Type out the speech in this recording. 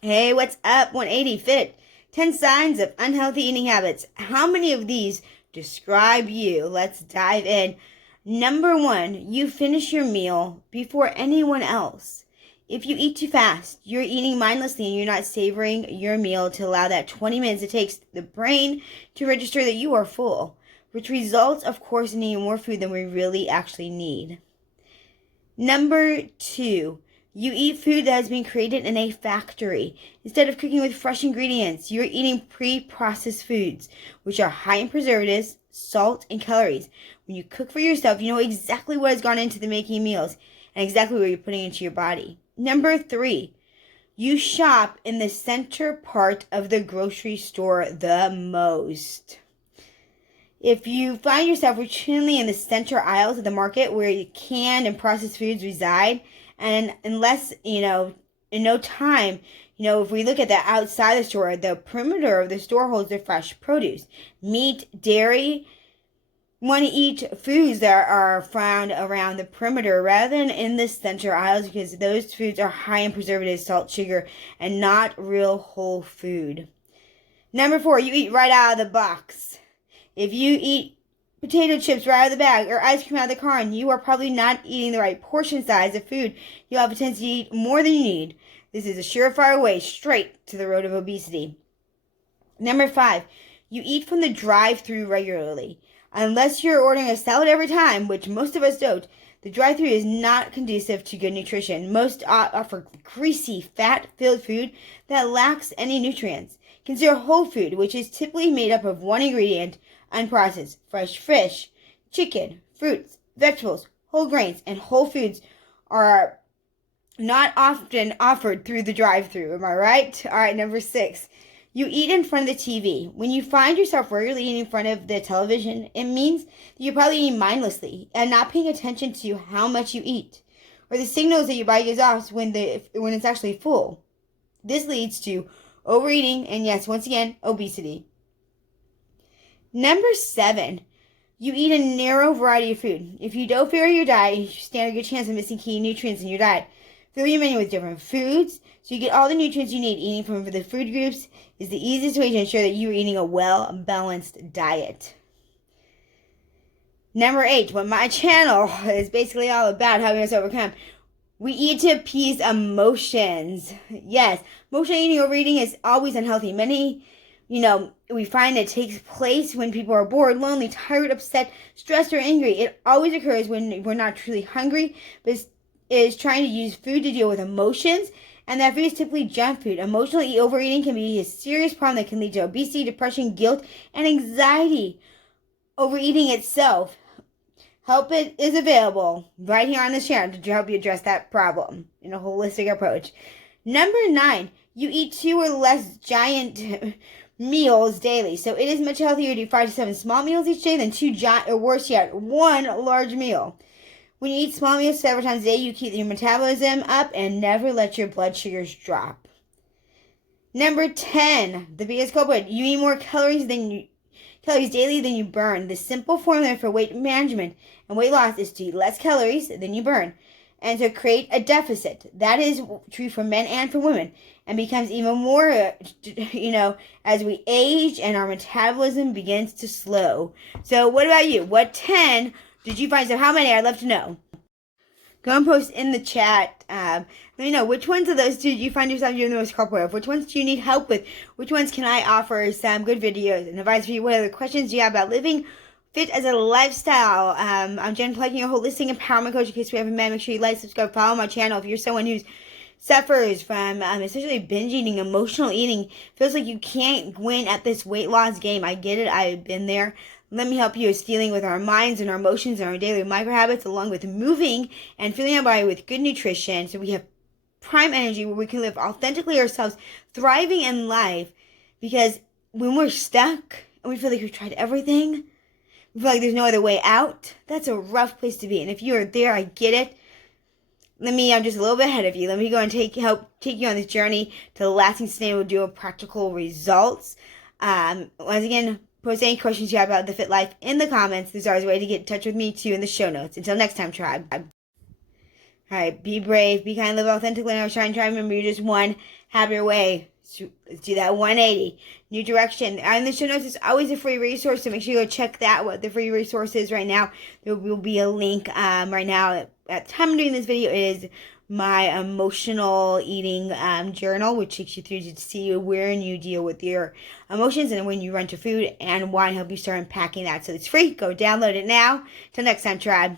Hey, what's up? 180 Fit. 10 signs of unhealthy eating habits. How many of these describe you? Let's dive in. Number one, you finish your meal before anyone else. If you eat too fast, you're eating mindlessly and you're not savoring your meal to allow that 20 minutes it takes the brain to register that you are full, which results, of course, in eating more food than we really actually need. Number two, you eat food that has been created in a factory. Instead of cooking with fresh ingredients, you're eating pre-processed foods, which are high in preservatives, salt, and calories. When you cook for yourself, you know exactly what has gone into the making meals and exactly what you're putting into your body. Number three, you shop in the center part of the grocery store the most. If you find yourself routinely in the center aisles of the market where canned and processed foods reside, and unless, in no time, if we look at the outside of the store, the perimeter of the store holds the fresh produce, meat, dairy. Want to eat foods that are found around the perimeter rather than in the center aisles because those foods are high in preservatives, salt, sugar, and not real whole food. Number four, you eat right out of the box. If you eat potato chips right out of the bag or ice cream out of the carton, you are probably not eating the right portion size of food. You'll have a tendency to eat more than you need. This is a surefire way straight to the road of obesity. Number five, you eat from the drive-thru regularly. Unless you're ordering a salad every time, which most of us don't, the drive-thru is not conducive to good nutrition. Most offer greasy, fat-filled food that lacks any nutrients. Consider whole food, which is typically made up of one ingredient, unprocessed, fresh fish, chicken, fruits, vegetables, whole grains, and whole foods are not often offered through the drive-thru. Am I right? All right, number six. You eat in front of the TV. When you find yourself regularly eating in front of the television, it means that you're probably eating mindlessly and not paying attention to how much you eat or the signals that your body gives off when it's actually full. This leads to overeating and, yes, once again, obesity. Number seven, you eat a narrow variety of food. If you don't vary your diet, you stand a good chance of missing key nutrients in your diet. Fill your menu with different foods so you get all the nutrients you need. Eating from the food groups is the easiest way to ensure that you are eating a well-balanced diet. Number eight, what my channel is basically all about, how we must overcome. We eat to appease emotions. Yes, emotional eating, overeating is always unhealthy. Many, we find it takes place when people are bored, lonely, tired, upset, stressed, or angry. It always occurs when we're not truly hungry, but is trying to use food to deal with emotions, and that food is typically junk food. Emotional overeating can be a serious problem that can lead to obesity, depression, guilt, and anxiety. Overeating itself, help is available right here on this channel to help you address that problem in a holistic approach. Number nine, you eat 2 or less giant meals daily. So it is much healthier to do 5 to 7 small meals each day than 2 giant, or worse yet, 1 large meal. When you eat small meals several times a day, you keep your metabolism up and never let your blood sugars drop. Number 10, the biggest culprit, you eat more calories daily than you burn. The simple formula for weight management and weight loss is to eat less calories than you burn and to create a deficit. That is true for men and for women and becomes even more, as we age and our metabolism begins to slow. So what about you? What 10 did you find? So how many? I'd love to know. Go and post in the chat. Let me know which ones of those two do you find yourself doing the most culprit of? Which ones do you need help with? Which ones can I offer some good videos and advice for you? What other questions do you have about living fit as a lifestyle? I'm Jen Plekin, your holistic empowerment coach. In case we haven't met, make sure you like, subscribe, follow my channel. If you're someone who's suffers from especially binge eating, emotional eating, feels like you can't win at this weight loss game. I get it. I've been there. Let me help you with dealing with our minds and our emotions and our daily micro habits, along with moving and filling our body with good nutrition so we have prime energy where we can live authentically ourselves, thriving in life. Because when we're stuck and we feel like we've tried everything, we feel like there's no other way out, that's a rough place to be. And if you are there, I get it. I'm just a little bit ahead of you. Let me go and help take you on this journey to lasting, sustainable, doable, practical results. Once again, post any questions you have about the fit life in the comments. There's always a way to get in touch with me too in the show notes. Until next time, tribe. All right, be brave, be kind, live authentically. I was trying to remember you're just one happier way. So let's do that 180. New direction. In the show notes, it's always a free resource, so make sure you go check that, what the free resource is right now. There will be a link right now. At the time I'm doing this video, it is my emotional eating journal, which takes you through to see where you deal with your emotions and when you run to food and why, and help you start unpacking that. So it's free. Go download it now. Till next time, tribe.